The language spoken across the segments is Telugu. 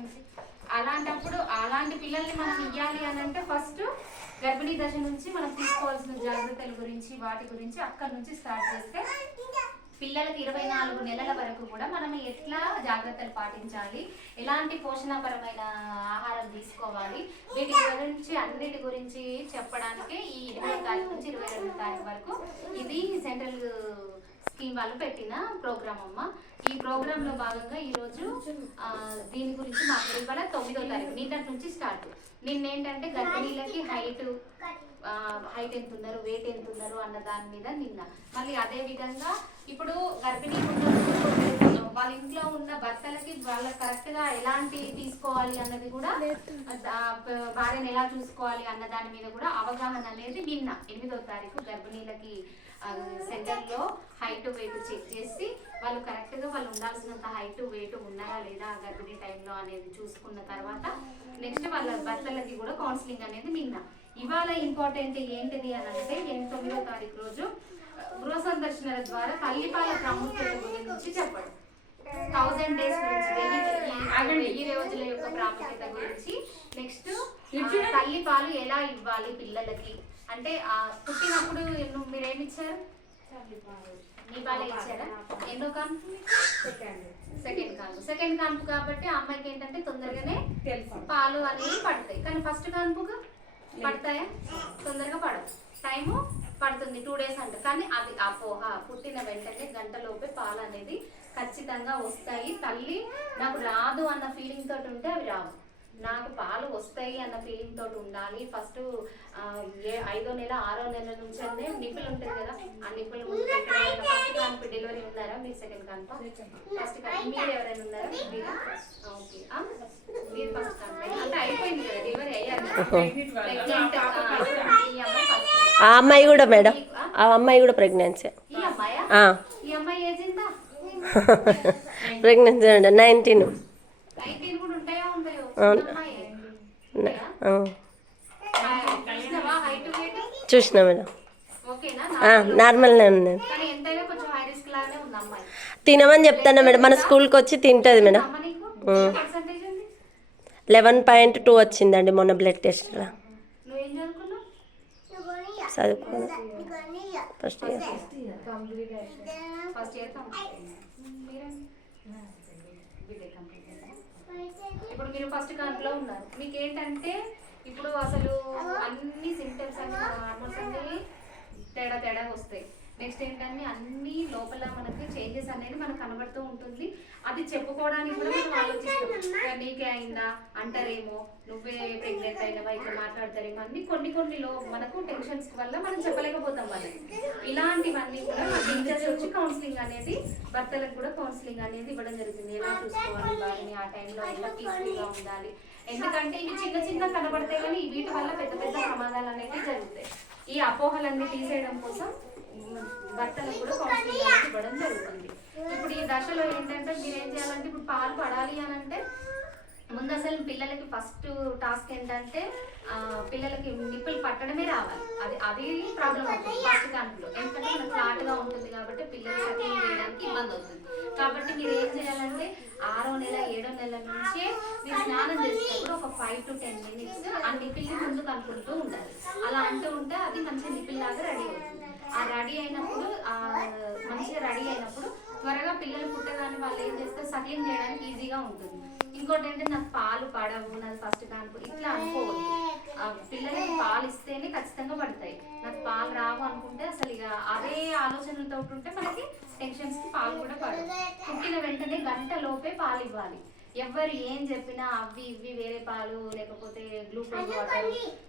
నుంచి. అలాంటప్పుడు అలాంటి పిల్లల్ని మనం ఇవ్వాలి అని అంటే ఫస్ట్ గర్భిణీ దశ నుంచి మనం తీసుకోవాల్సిన జాగ్రత్తల గురించి వాటి గురించి అక్కడి నుంచి స్టార్ట్ చేస్తే పిల్లలకి 24 నెలల వరకు కూడా మనం ఎట్లా జాగ్రత్తలు పాటించాలి, ఎలాంటి పోషణపరమైన ఆహారం తీసుకోవాలి, వీటి గురించి అన్నిటి గురించి చెప్పడానికి ఈ 20 తారీఖు నుంచి 22 తారీఖు వరకు ఇది సెంట్రల్ స్కీమ్ వాళ్ళు పెట్టిన ప్రోగ్రామ్ అమ్మ. ఈ ప్రోగ్రామ్ లో భాగంగా ఈరోజు దీని గురించి మాకు ఇవాళ 9వ తారీఖు నిన్నటి నుంచి స్టార్ట్. నిన్నేంటంటే గర్భిణీలకి హైట్ ఎంత ఉన్నారు, వెయిట్ ఎంత ఉన్నారు అన్న దాని మీద నిన్న. మళ్ళీ అదే విధంగా ఇప్పుడు గర్భిణీ వాళ్ళ ఇంట్లో ఉన్న భర్తలకి వాళ్ళకి కరెక్ట్ గా ఎలాంటి తీసుకోవాలి అన్నది కూడా, భార్యను ఎలా చూసుకోవాలి అన్న దాని మీద కూడా అవగాహన అనేది నిన్న 8వ తారీఖు గర్భిణీలకి సెంటర్ లో హైట్ వెయిట్ చెక్ చేసి వాళ్ళు కరెక్ట్ గా వాళ్ళు ఉండాల్సినంత హైట్ వెయిట్ ఉన్నారా లేదా గర్భిణీ టైంలో అనేది చూసుకున్న తర్వాత నెక్స్ట్ వాళ్ళ భర్తలకి కూడా కౌన్సిలింగ్ అనేది నిన్న. ఇవాళ ఇంపార్టెంట్ ఏంటిది అని అంటే 9వ తారీఖు రోజు గృహ సందర్శనల ద్వారా తల్లిపాల ప్రాముఖ్యత గురించి చెప్పడం, 1000 days గురించి, 1000 రోజుల యొక్క ప్రాముఖ్యత గురించి, నెక్స్ట్ తల్లిపాలు ఎలా ఇవ్వాలి పిల్లలకి అంటే పుట్టినప్పుడు మీరేమి ఇచ్చారు, మీ పాలే ఇచ్చారా, ఎన్నో కాన్పు, సెకండ్ కాన్పు కాబట్టి అమ్మాయికి ఏంటంటే తొందరగానే పాలు అనేవి పడతాయి. కానీ ఫస్ట్ కాన్పుగా పడతాయా, తొందరగా పడవు, టైము పడుతుంది 2 days అంట. కానీ అది అపోహ, పుట్టిన వెంటనే గంటలోపే పాలు అనేది ఖచ్చితంగా వస్తాయి. తల్లి నాకు రాదు అన్న ఫీలింగ్ తోటి ఉంటే అవి రావు, నాకు పాలు వస్తాయి అన్న ఫీలింగ్ తోటి ఉండాలి. ఫస్ట్ 5వ నెల 6వ నెల నుంచి అంటే నిప్పులు ఉంటుంది కదా, ఆ నిప్పులు ఫస్ట్ కాన్పు డెలివరీ ఉన్నారా మీరు, సెకండ్ కాన్పు ఫస్ట్ కాన్పు మీరు ఎవరైనా ఉన్నారా, మీరు ఓకే మీరు ఫస్ట్ కాన్పు అంటే అయిపోయింది కదా డెలివరీ అయ్యారు. ఆ అమ్మాయి కూడా మేడం, ఆ అమ్మాయి కూడా ప్రెగ్నెన్సీ. ఈ అమ్మాయా, ఈ అమ్మాయి ఏజ్ ఎంత, ప్రెగ్నెన్సీ అండి 19 కూడా ఉంటాయో ఉంటాయో. చూసినా మేడం, నార్మల్నే ఉన్నాను. తినమని చెప్తాను మేడం, మన స్కూల్కి వచ్చి తింటుంది మేడం. 11.2 వచ్చిందండి మొన్న బ్లడ్ టెస్ట్లో. చదువుకున్నా ఫస్ట్ ఇయర్. ఇప్పుడు మీరు ఫస్ట్ కాన్పులో ఉన్నారు, మీకు ఏంటంటే ఇప్పుడు అసలు అన్ని సింటమ్స్ అన్ని హార్మోన్స్ అన్ని తేడా వస్తాయి. నెక్స్ట్ ఏంటంటే అన్ని లోపల మనకి చేంజెస్ అనేది మనకు కనబడుతూ ఉంటుంది. అది చెప్పుకోవడానికి కూడా మనం ఆలోచిస్తాం, నీకే అయిందా అంటారేమో, నువ్వే ప్రెగ్నెంట్ అయినవా ఇట్లా మాట్లాడతారేమో, అన్ని కొన్ని మనకు టెన్షన్స్ వల్ల మనం చెప్పలేకపోతాం వాళ్ళకి. ఇలాంటివన్నీ కూడా టీచర్స్ వచ్చి కౌన్సిలింగ్ అనేది, భర్తలకు కూడా కౌన్సిలింగ్ అనేది ఇవ్వడం జరుగుతుంది. ఎలా చూసుకోవాలి వారిని, ఆ టైంలో ఎలా పీస్ఫుల్గా ఉండాలి. ఎందుకంటే ఇవి చిన్న కనబడతాయి కానీ వీటి వల్ల పెద్ద ప్రమాదాలు అనేవి జరుగుతాయి. ఈ అపోహలన్నీ తీసేయడం కోసం భర్తలకు కూడా కౌన్సిలింగ్ అనేది ఇవ్వడం జరుగుతుంది. ఇప్పుడు ఈ దశలో ఏంటంటే మీరు ఏం చేయాలంటే, ఇప్పుడు పాలు పడాలి అని అంటే ముందు అసలు పిల్లలకి ఫస్ట్ టాస్క్ ఏంటంటే పిల్లలకి నిప్పులు పట్టడమే రావాలి. అది ప్రాబ్లం అవుతుంది ఫస్ట్ కాన్పులో, ఎందుకంటే మనకు ఫ్లాట్గా ఉంటుంది కాబట్టి పిల్లలు సర్టింగ్ చేయడానికి ఇబ్బంది అవుతుంది. కాబట్టి మీరు ఏం చేయాలంటే 6వ నెల 7వ నెల నుంచే మీరు స్నానం చేసేటప్పుడు ఒక 5 to 10 minutes ఆ నిప్పుల్ని ముందుకు అనుకుంటూ ఉండాలి. అలా అంటూ ఉంటే అది మంచిగా నిప్పుల్ లాగా రెడీ అవుతుంది. ఆ రెడీ అయినప్పుడు మంచిగా రెడీ అయినప్పుడు త్వరగా పిల్లలు పుట్టగానే వాళ్ళు ఏం చేస్తారు, సక్లింగ్ చేయడానికి ఈజీగా ఉంటుంది. ఇంకోటి ఏంటంటే నాకు పాలు పడవు, నాది ఫస్ట్ కాన్పు ఇట్లా అనుకోవద్దు. పిల్లలకి పాలు ఇస్తేనే ఖచ్చితంగా పడతాయి. నాకు పాలు రావు అనుకుంటే అసలు ఇక అదే ఆలోచనలతో ఉంటే మనకి టెన్షన్స్కి పాలు కూడా పడవు. పుట్టిన వెంటనే గంట లోపే పాలు ఇవ్వాలి. ఎవరు ఏం చెప్పినా అవి ఇవి వేరే పాలు లేకపోతే గ్లూకోజ్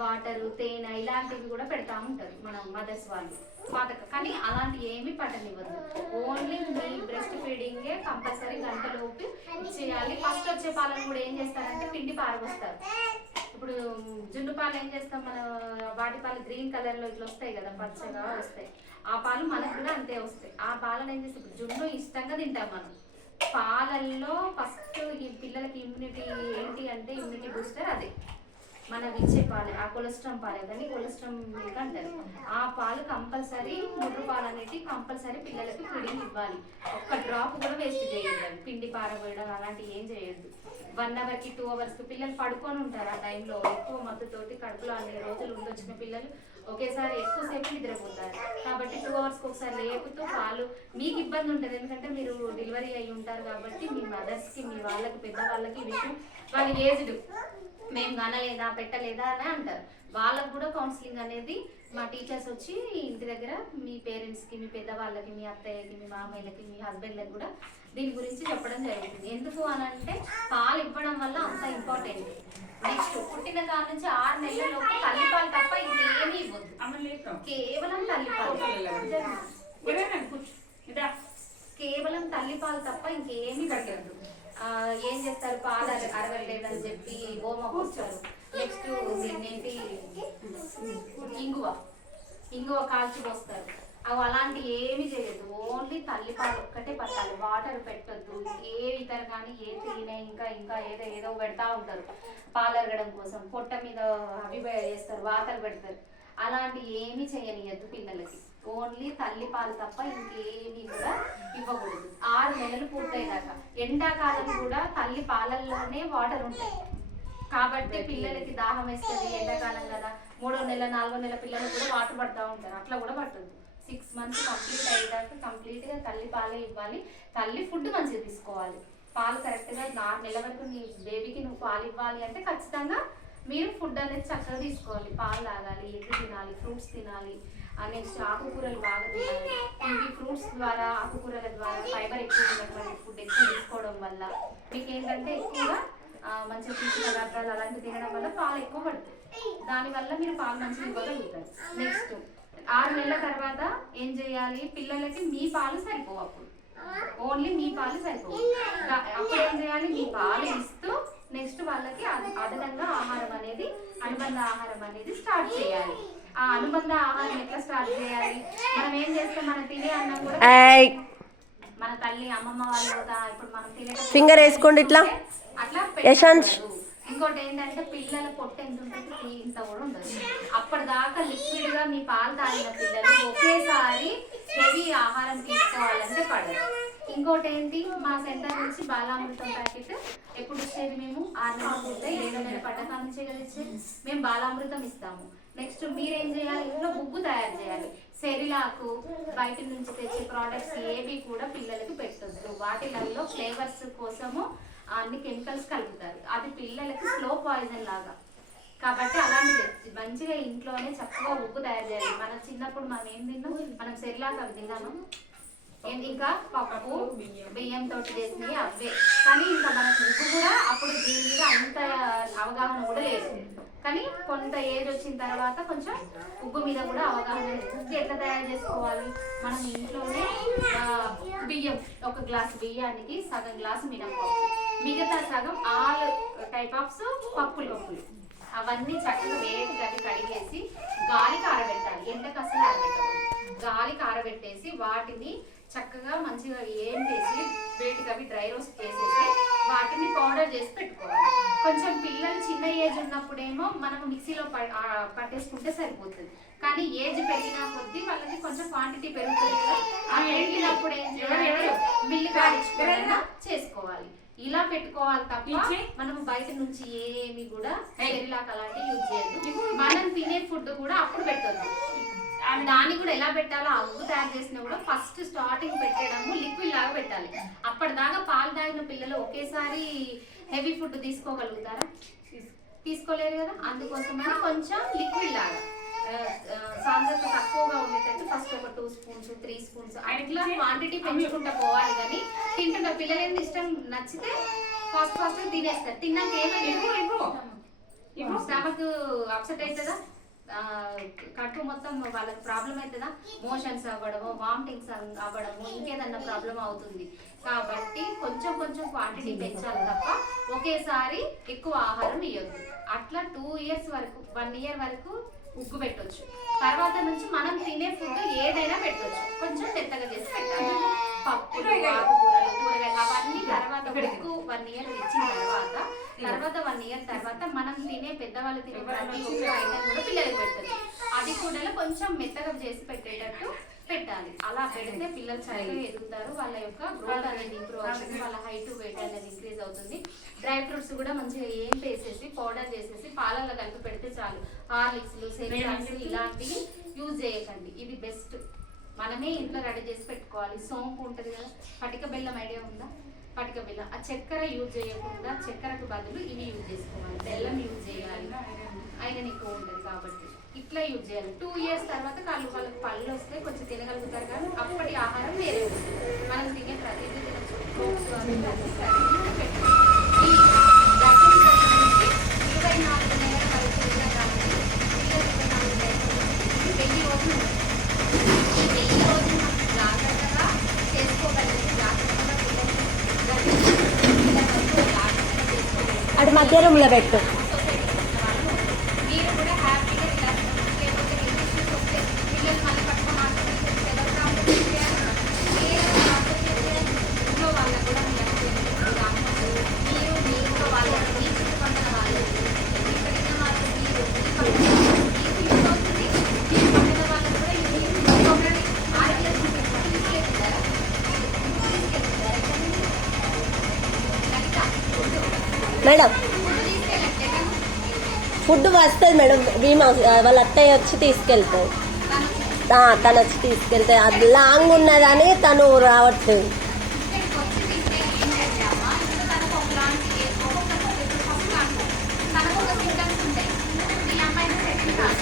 వాటరు తేనె ఇలాంటివి కూడా పెడతా ఉంటారు మన మదర్స్ వాళ్ళు పాతక. కానీ అలాంటి ఏమీ పట్టనివ్వద్దు. ఓన్లీ మీ బ్రెస్ట్ ఫీడింగే కంపల్సరీ గంటలోపు చేయాలి. ఫస్ట్ వచ్చే పాలను కూడా ఏం చేస్తారంటే పిండి పారబోస్తారు. ఇప్పుడు జున్ను పాలు ఏం చేస్తాం, మన వాటి పాలు గ్రీన్ కలర్లో ఇట్లా వస్తాయి కదా, పచ్చగా వస్తాయి. ఆ పాలు మనకు కూడా అంతే వస్తాయి. ఆ పాలను ఏం చేస్తాం, ఇప్పుడు జున్ను ఇష్టంగా తింటాం మనం. పాలల్లో ఫస్ట్ ఈ పిల్లలకి ఇమ్యూనిటీ ఏంటి అంటే ఇమ్యూనిటీ బూస్టర్ అదే. మనం ఇచ్చే పాలు ఆ కొలెస్ట్రాల్ పాలే కానీ కొలెస్ట్రాల్ మిల్క్ అంటారు. ఆ పాలు కంపల్సరీ ముర్రు పాలు అనేది కంపల్సరీ పిల్లలకి ఫీడింగ్ ఇవ్వాలి. ఒక్క డ్రాప్ కూడా వేస్ట్ చేయొద్దు. పిండి పారబోయడం అలాంటివి ఏం చేయొద్దు. 1 అవర్కి 2 అవర్స్కి పిల్లలు పడుకొని ఉంటారు. ఆ టైంలో ఎక్కువ మత్తుతోటి కడుపులో అన్ని రోజులు ఉండొచ్చిన పిల్లలు ఒకేసారి ఎక్కువసేపు నిద్రపోతారు. కాబట్టి 2 అవర్స్కి ఒకసారి లేపుతూ పాలు మీకు ఇబ్బంది ఉంటుంది. ఎందుకంటే మీరు డెలివరీ అయి ఉంటారు కాబట్టి మీ మదర్స్కి మీ వాళ్ళకి పెద్దవాళ్ళకి ఈ విషయం వాళ్ళ ఏజ్డ్ మేము కనలేదా పెట్టలేదా అని అంటారు. వాళ్ళకు కూడా కౌన్సిలింగ్ అనేది మా టీచర్స్ వచ్చి ఇంటి దగ్గర మీ పేరెంట్స్కి మీ పెద్దవాళ్ళకి మీ అత్తయ్యకి మీ మామయ్యలకి మీ హస్బెండ్లకు కూడా దీని గురించి చెప్పడం జరుగుతుంది. ఎందుకు అని అంటే పాలు ఇవ్వడం వల్ల అంత ఇంపార్టెంట్. నెక్స్ట్ పుట్టిన కాడ నుంచి 6 నెలలలోపు తల్లిపాలు తప్ప ఇంకేమీ ఇవ్వద్దు. కేవలం తల్లిపాలు, కేవలం తల్లిపాలు తప్ప ఇంకేమీ పెట్టద్దు. ఏం చేస్తారు, పాలు అరగలేదని చెప్పి ఓమ పోస్తారు. నెక్స్ట్ ఏంటి ఇంగువ కాల్చి పోస్తారు. అవి అలాంటి ఏమి చేయొద్దు. ఓన్లీ తల్లిపాలు ఒక్కటే పట్టాలి. వాటర్ పెట్టద్దు. ఏ ఇతర కానీ ఏ తేనె ఇంకా ఏదో పెడతా ఉంటారు పాలు అరగడం కోసం. పొట్ట మీద అవి వేస్తారు, వాతలు పెడతారు. అలాంటి ఏమి చేయనియద్దు పిల్లలకి. ఓన్లీ తల్లిపాలు తప్ప ఇంకేమీ కూడా ఇవ్వకూడదు 6 నెలలు పూర్తయ్యాక. ఎండాకాలం కూడా తల్లి పాలల్లోనే వాటర్ ఉంటాయి కాబట్టి పిల్లలకి దాహం వేస్తుంది. ఎండాకాలం కదా, 3వ నెల 4వ నెల పిల్లలు కూడా వాటర్ పడుతూ ఉంటారు. అట్లా కూడా పట్టదు. 6 మంత్స్ కంప్లీట్ అయ్యేదాకా కంప్లీట్గా తల్లి పాలే ఇవ్వాలి. తల్లి ఫుడ్ మంచిగా తీసుకోవాలి. పాలు కరెక్ట్గా 4 నెలల వరకు నీ బేబీకి నువ్వు పాలు ఇవ్వాలి అంటే ఖచ్చితంగా మీరు ఫుడ్ అనేది చక్కగా తీసుకోవాలి. పాలు తాగాలి, ఎగ్ తినాలి, ఫ్రూట్స్ తినాలి. నెక్స్ట్ ఆకుకూరలు బాగా తినాలి. ఇవి ఫ్రూట్స్ ద్వారా ఆకుకూరల ద్వారా ఫైబర్ ఎక్కువ ఉన్నటువంటి ఫుడ్ ఎక్కువ తీసుకోవడం వల్ల మీకు ఏంటంటే ఎక్కువగా మంచిగా పీచు పదార్థాలు అలాంటివి తినడం వల్ల పాలు ఎక్కువ పడుతుంది. దానివల్ల మీరు పాలు మంచిగా ఇవ్వగలుగుతారు. నెక్స్ట్ 6 నెలల తర్వాత ఏం చేయాలి, పిల్లలకి మీ పాలు సరిపోవు. అప్పుడు ఓన్లీ మీ పాలు సరిపోవు. అప్పుడు ఏం చేయాలి, మీ పాలు ఇస్తూ నెక్స్ట్ వాళ్ళకి అదనంగా ఆహారం అనేది అనుబంధ ఆహారం అనేది స్టార్ట్ చేయాలి. ఆ అనుబంధ ఆహారం ఎట్లా స్టార్ట్ చేయాలి, మనం ఏం చేస్తాం, మనం తినే అన్నం కూడా మన తల్లి అమ్మమ్మ వాళ్ళు ఇప్పుడు మనం తినే ఫింగర్ వేసుకోండి ఇట్లా అట్లా. ఇంకోటి ఏంటంటే పిల్లల పొట్ట ఎంత ఉంటుంది ఇంత కూడా ఉండదు. అప్పటిదాకా లిక్విడ్ గా మీ పాలు తాగిన పిల్లలు ఒకేసారి హెవీ ఆహారం తీసుకోవాలంటే పడదు. ఇంకోటి ఏంటి, మా సెంటర్ నుంచి బాలామృతం ప్యాకెట్ ఎప్పుడు ఇచ్చేది మేము 6 నెలలు ఉంటాయి, 7వ నెల పట్టకాల నుంచే కదా ఇచ్చేది. మేము బాలామృతం ఇస్తాము. నెక్స్ట్ మీరేం చేయాలి, ఇంట్లో బుగ్గు తయారు చేయాలి. సెరిలాకు బయట నుంచి తెచ్చే ప్రోడక్ట్స్ ఏవి కూడా పిల్లలకి పెట్టొద్దు. వాటిలలో ఫ్లేవర్స్ కోసము అన్ని కెమికల్స్ కలుపుతారు. అది పిల్లలకి స్లో పాయిజన్ లాగా. కాబట్టి అలాంటిది మంచిగా ఇంట్లోనే చక్కగా ఉగ్గు తయారు చేయాలి. మనం చిన్నప్పుడు మనం ఏం తిన్నాం, మనం సెరిలాక్ అవి తిన్నాము, ఇంకా పప్పు బియ్యం తోటి చేసినవి అవే. కానీ ఇంకా మనకు ఉగ్గు కూడా అప్పుడు దీని మీద అంత అవగాహన కూడా లేదు. కానీ కొంత ఏజ్ వచ్చిన తర్వాత కొంచెం ఉగ్గు మీద కూడా అవగాహన లేదు. ఉగ్గు ఎట్లా తయారు చేసుకోవాలి, మనం ఇంట్లోనే బియ్యం 1 గ్లాసు బియ్యానికి సగం గ్లాసు మినపప్పు, మిగతా సగం ఆల్ టైప్ ఆఫ్స్ పప్పులు అవన్నీ చక్కగా వేడి గది కడిగేసి గాలికి ఆరబెట్టాలి. ఎండకు అసలు ఆరబెట్టకూడదు. గాలికి ఆరబెట్టేసి వాటిని చక్కగా మంచిగా ఏంటేసి వేడికి అవి డ్రై రోస్ట్ చేసేసి వాటిని పౌడర్ చేసి పెట్టుకోవాలి. కొంచెం పిల్లలు చిన్న ఏజ్ ఉన్నప్పుడేమో మనం మిక్సీలో పట్టేసుకుంటే సరిపోతుంది. కానీ ఏజ్ పెరిగిన కొద్దీ వాళ్ళకి కొంచెం క్వాంటిటీ పెరుగుతుంది కదా, ఆ పెరిగినప్పుడు ఏం చేయాలి, మిల్లు కాడించుకోవాలన్నా చేసుకోవాలి. ఇలా పెట్టుకోవాలి తప్ప మనం బయట నుంచి ఏమి కూడా సెరిలాక్ అలాంటివి యూజ్ చేయొద్దు. మనం తినే ఫుడ్ కూడా అప్పుడు పెట్టొద్దు. దాన్ని కూడా ఎలా పెట్టాలో ఆ ఉగ్గు తయారు చేసినా కూడా ఫస్ట్ స్టార్టింగ్ పెట్టేయడము లిక్విడ్ లాగా పెట్టాలి. అప్పటిదాకా పాలు తాగిన పిల్లలు ఒకేసారి హెవీ ఫుడ్ తీసుకోగలుగుతారా, తీసుకోలేరు కదా. అందుకోసమని కొంచెం లిక్విడ్ లాగా సాంద్రత తక్కువగా ఉండేటట్టు ఫస్ట్ ఒక 2 స్పూన్స్ 3 స్పూన్స్ అట్లా క్వాంటిటీ పెంచుకుంటూ పోవాలి. కానీ తింటున్న పిల్లలు ఏంటి ఇష్టం నచ్చితే ఫాస్ట్ తినేస్తారు. తిన్నాక ఏమైనా స్టమక్ అప్సెట్ అవుతుందా, కడుపు మొత్తం వాళ్ళకి ప్రాబ్లం అవుతుందా, మోషన్స్ అవ్వడము, వామిటింగ్స్ అవ్వడము, ఇంకేదన్నా ప్రాబ్లం అవుతుంది. కాబట్టి కొంచెం క్వాంటిటీ పెంచాలి తప్ప ఒకేసారి ఎక్కువ ఆహారం ఇవ్వద్దు. అట్లా 2 ఇయర్స్ వరకు 1 ఇయర్ వరకు ఉగ్గు పెట్టొచ్చు. తర్వాత నుంచి మనం తినే ఫుడ్ ఏదైనా పెట్టొచ్చు, కొంచెం మెత్తగా చేసి పెట్టాలి. పప్పులు ఆకుకూరలు కూరగాయలు అవన్నీ తర్వాత బుక్ 1 ఇయర్ ఇచ్చిన తర్వాత 1 ఇయర్ తర్వాత మనం తినే పెద్దవాళ్ళు తినే ప్రతి ఒక్క ఐటమ్ కూడా పిల్లలకు పెడుతుంది. అది కూడా కొంచెం మెత్తగా చేసి పెట్టేటట్టు పెట్టాలి. అలా పెడితే పిల్లలు చక్కగా ఎదుగుతారు, వాళ్ళ యొక్క గ్రోత్ అనేది ఇంప్రూవ్ అవుతుంది, వాళ్ళ హైట్ వెయిట్ అనేది ఇంక్రీజ్ అవుతుంది. డ్రై ఫ్రూట్స్ కూడా మంచిగా ఏం వేసేసి పౌడర్ చేసేసి పాలల్లో కలిపి పెడితే చాలు. హార్లిక్స్లు సెరిలాక్స్ ఇలాంటివి యూజ్ చేయకండి, ఇవి బెస్ట్. మనమే ఇంట్లో రెడీ చేసి పెట్టుకోవాలి. సోంపు ఉంటుంది కదా, పటిక బెల్లం ఐడియా ఉందా? పటిక బెల్లం, ఆ చక్కెర యూజ్ చేయకుండా చక్కెరకు బదులు ఇవి యూజ్ చేసుకోవాలి. బెల్లం యూజ్ చేయాలి, ఐరన్ ఎక్కువ ఉంటుంది కాబట్టి ఇట్లా యూజ్ చేయాలి. 2 ఇయర్స్ తర్వాత వాళ్ళకి పళ్ళు వస్తే కొంచెం తినగలుగుతారు, కానీ అప్పటి ఆహారం వేరే ఉంటుంది. మనం తినే ప్రతిదీ తినచ్చు. ఫ్రూట్స్ అవి పెట్టుకోవాలి. ఈ 24 నెలల వరకు కాబట్టి పిల్లలు 24 నెలల వరకు 1000 రోజులు ఉంటాయి. ఈ 1000 రోజులు మనం జాగ్రత్తగా చేసుకోగలిగితే జాగ్రత్తగా అటు మధ్య రూమ్లో పెట్టు. మీరు కూడా హ్యాపీగా ఇలా లేకపోతే ఇంగ్లీష్ వస్తే పిల్లలు మళ్ళీ పట్టుకొని ఆడుకుంటే ఇంట్లో వాళ్ళకు కూడా మీరు కూడా వాళ్ళ మీ చుట్టుపక్కల వాళ్ళు ఇక్కడ ఉన్న వాళ్ళు మీరు మీకు యూజ్ అవుతుంది, మీ పక్కన వాళ్ళకు కూడా యూజ్ అవుతుంది. ఆరోగ్యం తీసుకెళ్తారా మేడం ఫుడ్ వస్తుంది మేడం, భీమా వాళ్ళ అత్తయ్య వచ్చి తీసుకెళ్తాయి. తను వచ్చి తీసుకెళ్తాయి. అది లాంగ్ ఉన్నదని తను రావట్లేదు. తనకు ఒక సింటమ్స్ ఉంటాయి. ఈ అమ్మాయిని సెకండ్ కాదు